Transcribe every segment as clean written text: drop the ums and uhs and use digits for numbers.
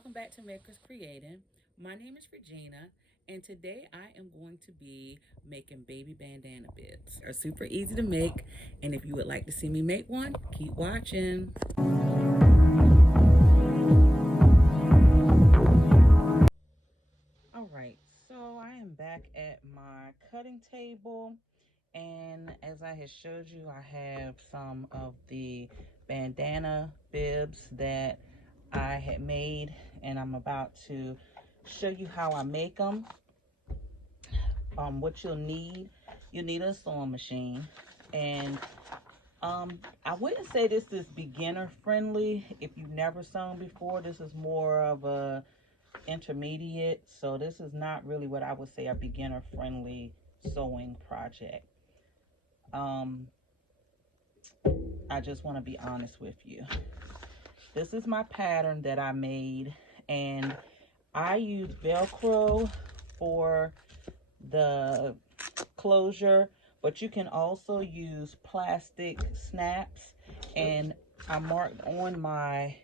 welcome back to Makers Creating. My name is Regina, and today I am going to be making baby bandana bibs. They're super easy to make, and if you would like to see me make one, keep watching. All right, so I am back at my cutting table, and as I had showed you, I have some of the bandana bibs that I had made, and I'm about to show you how I make them. What you'll need a sewing machine, and I wouldn't say this is beginner friendly. If you've never sewn before, this is more of a intermediate, so this is not really what I would say a beginner friendly sewing project. I just want to be honest with you. This is my pattern that I made, and I use Velcro for the closure, but you can also use plastic snaps. And I marked on my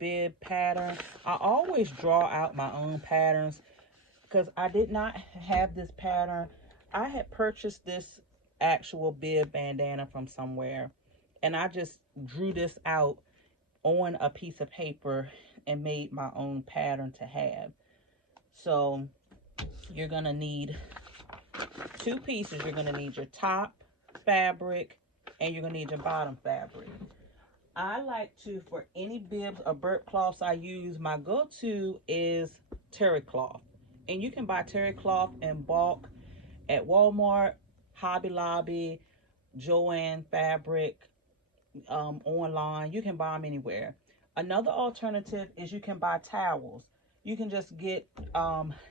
bib pattern. I always draw out my own patterns because I did not have this pattern. I had purchased this actual bib bandana from somewhere, and I just drew this out on a piece of paper and made my own pattern to have. So you're gonna need two pieces. You're gonna need your top fabric and you're gonna need your bottom fabric. I like to, for any bibs or burp cloths I use, my go-to is terry cloth. And you can buy terry cloth in bulk at Walmart, Hobby Lobby, Joann Fabric, online. You can buy them anywhere. Another alternative is you can buy towels. You can just get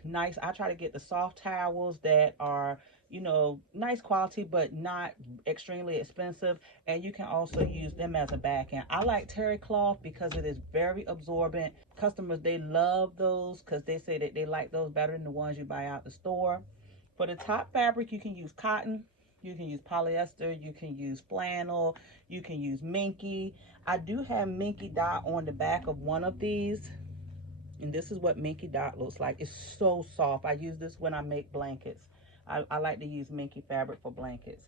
nice, I try to get the soft towels that are, you know, nice quality but not extremely expensive, and you can also use them as a backend. I like terry cloth because it is very absorbent. Customers, they love those because they say that they like those better than the ones you buy out the store. For the top fabric, you can use cotton, you can use polyester, you can use flannel, you can use minky. I do have minky dot on the back of one of these, and this is what minky dot looks like. It's so soft. I use this when I make blankets. I like to use minky fabric for blankets.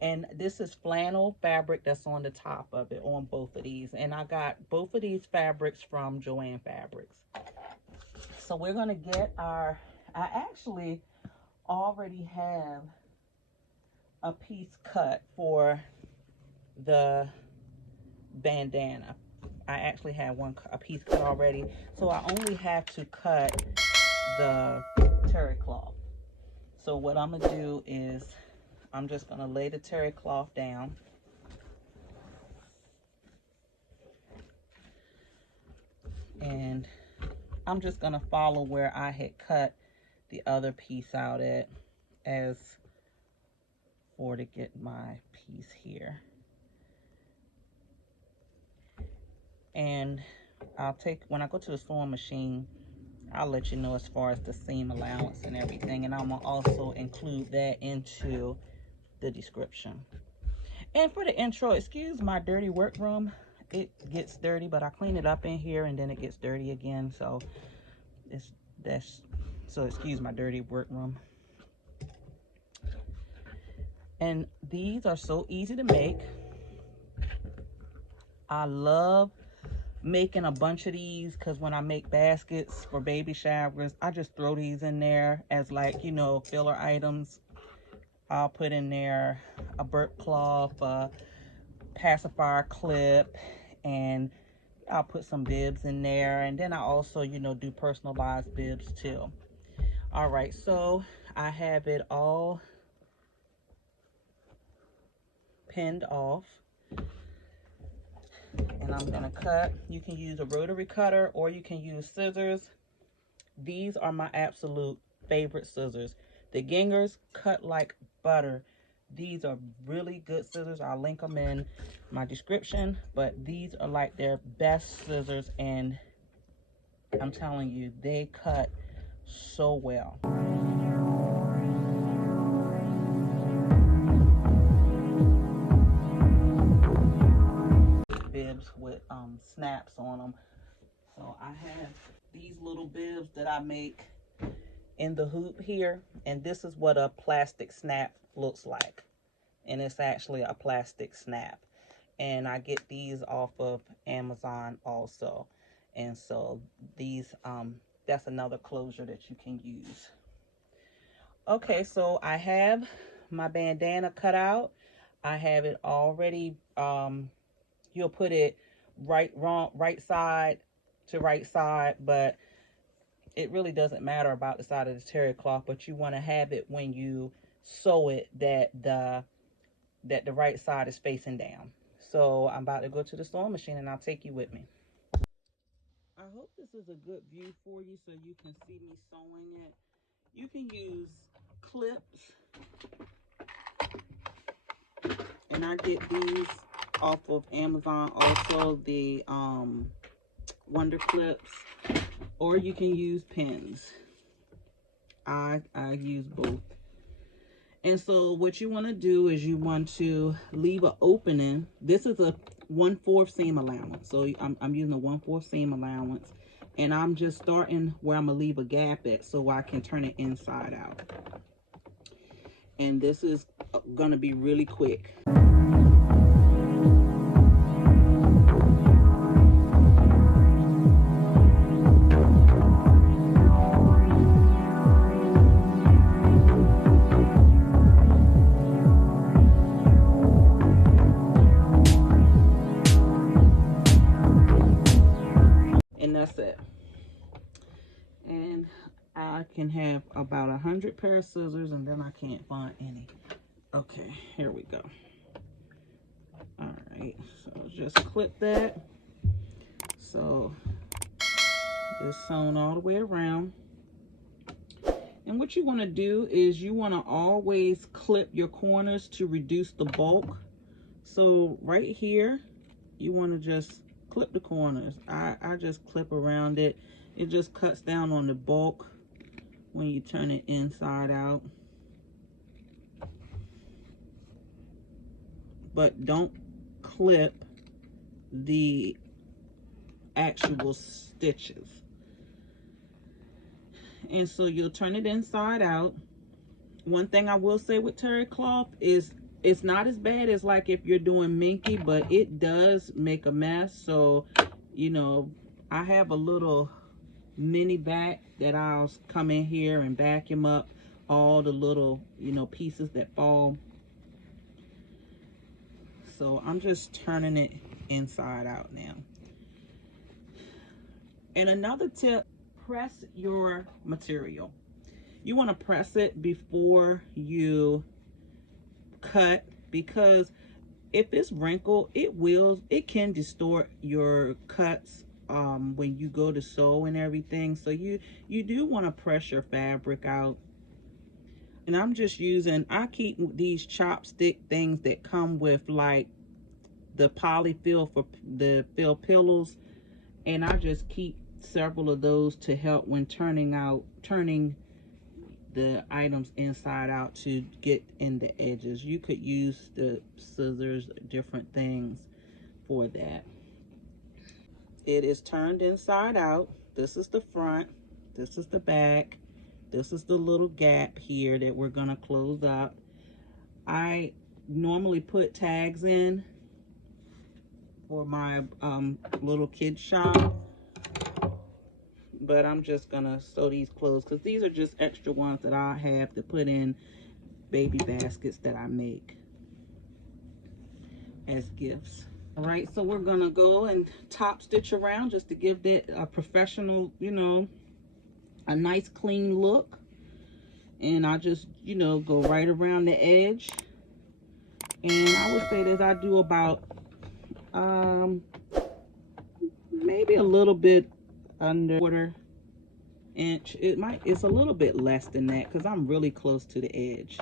And this is flannel fabric that's on the top of it on both of these. And I got both of these fabrics from Joann Fabrics. So we're going to get our, I actually already have a piece cut for the bandana. I actually have a piece cut already, so I only have to cut the terry cloth. So what I'm gonna do is I'm just gonna lay the terry cloth down, and I'm just gonna follow where I had cut the other piece out at, as for to get my piece here. And I'll take, when I go to the sewing machine, I'll let you know as far as the seam allowance and everything, and I'm gonna also include that into the description. And for the intro, excuse my dirty workroom. It gets dirty, but I clean it up in here and then it gets dirty again, so excuse my dirty workroom. And these are so easy to make. I love making a bunch of these because when I make baskets for baby showers, I just throw these in there as, like, you know, filler items. I'll put in there a burp cloth, a pacifier clip, and I'll put some bibs in there. And then I also, you know, do personalized bibs too. All right, so I have it all pinned off, and I'm gonna cut. You can use a rotary cutter or you can use scissors. These are my absolute favorite scissors. The Gingers cut like butter. These are really good scissors. I'll link them in my description, but these are like their best scissors, and I'm telling you, they cut so well. Bibs with snaps on them. So I have these little bibs that I make in the hoop here, and this is what a plastic snap looks like. And it's actually a plastic snap. And I get these off of Amazon also. And so these, that's another closure that you can use. Okay, so I have my bandana cut out. I have it already, you'll put it right side to right side, but it really doesn't matter about the side of the terry cloth, but you want to have it when you sew it that the right side is facing down. So I'm about to go to the sewing machine and I'll take you with me. I hope this is a good view for you so you can see me sewing it. You can use clips, and I get these off of Amazon also, the Wonder Clips, or you can use pins. I use both. And so what you want to do is you want to leave an opening. This is a 1/4 seam allowance. So I'm using a 1/4 seam allowance. And I'm just starting where I'm going to leave a gap at so I can turn it inside out. And this is going to be really quick. That's it. And I can have about 100 pair of scissors, and then I can't find any. Okay, here we go. All right, so just clip that. So it's sewn all the way around. And what you want to do is you want to always clip your corners to reduce the bulk. So right here, you want to just clip the corners. I just clip around it. It just cuts down on the bulk when you turn it inside out. But don't clip the actual stitches. And so you'll turn it inside out. One thing I will say with terry cloth is it's not as bad as like if you're doing minky, but it does make a mess. So, you know, I have a little mini vac that I'll come in here and vacuum up all the little, you know, pieces that fall. So I'm just turning it inside out now. And another tip, press your material. You want to press it before you cut, because if it's wrinkled, it can distort your cuts when you go to sew and everything. So you do want to press your fabric out. And I'm just using, I keep these chopstick things that come with like the polyfill for the fill pillows, and I just keep several of those to help when turning the items inside out to get in the edges. You could use the scissors, different things for that. It is turned inside out. This is the front, this is the back, this is the little gap here that we're gonna close up. I normally put tags in for my little kid shop, but I'm just gonna sew these closed because these are just extra ones that I have to put in baby baskets that I make as gifts. All right, so we're gonna go and top stitch around just to give that a professional, you know, a nice clean look. And I just, you know, go right around the edge. And I would say that I do about maybe a little bit under 1/4 inch. It's a little bit less than that because I'm really close to the edge.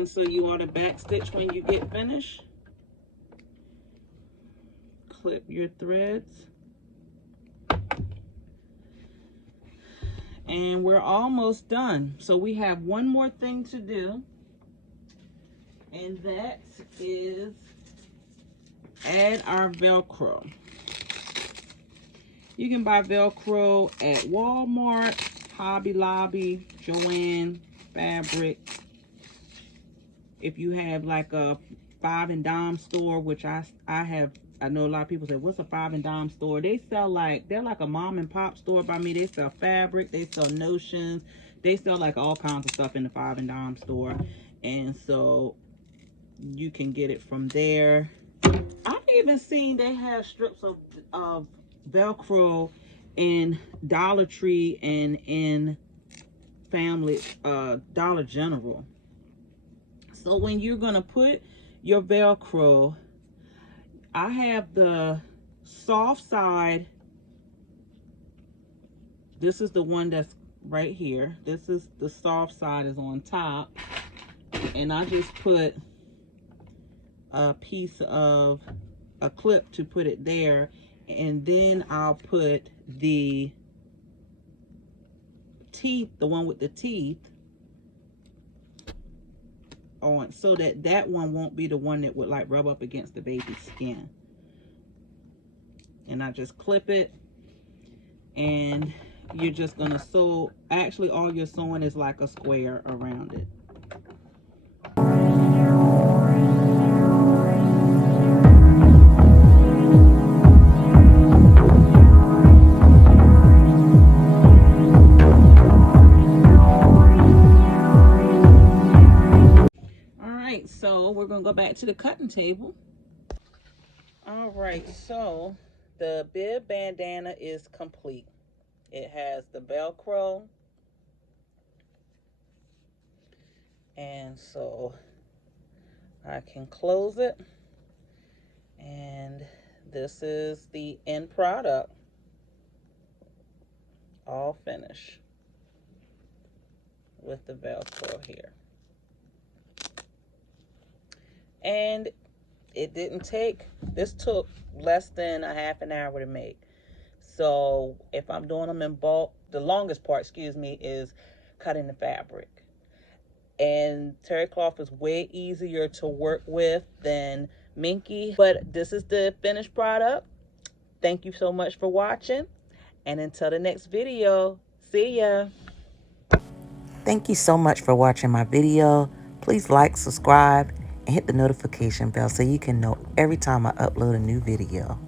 And so you want to back stitch when you get finished. Clip your threads. And we're almost done. So we have one more thing to do. And that is add our Velcro. You can buy Velcro at Walmart, Hobby Lobby, Joann, Fabric. If you have like a 5 and dime store, which I know a lot of people say, what's a 5 and dime store? They sell they're like a mom and pop store by me. They sell fabric, they sell notions, they sell like all kinds of stuff in the 5 and dime store. And so you can get it from there. I've even seen they have strips of Velcro in Dollar Tree and in Family Dollar General. So when you're gonna put your Velcro, I have the soft side. This is the one that's right here. This is the soft side is on top. And I just put a piece of a clip to put it there. And then I'll put the teeth, the one with the teeth, on, so that one won't be the one that would like rub up against the baby's skin. And I just clip it, and you're just gonna sew. Actually, all you're sewing is like a square around it. So we're gonna go back to the cutting table. All right, so the bib bandana is complete. It has the Velcro, and so I can close it, and this is the end product, all finished with the Velcro here. And it didn't take, this took less than a half an hour to make. So if I'm doing them in bulk, the longest part, excuse me, is cutting the fabric. And terry cloth is way easier to work with than minky. But this is the finished product. Thank you so much for watching. And until the next video, see ya. Thank you so much for watching my video. Please like, subscribe, and hit the notification bell so you can know every time I upload a new video.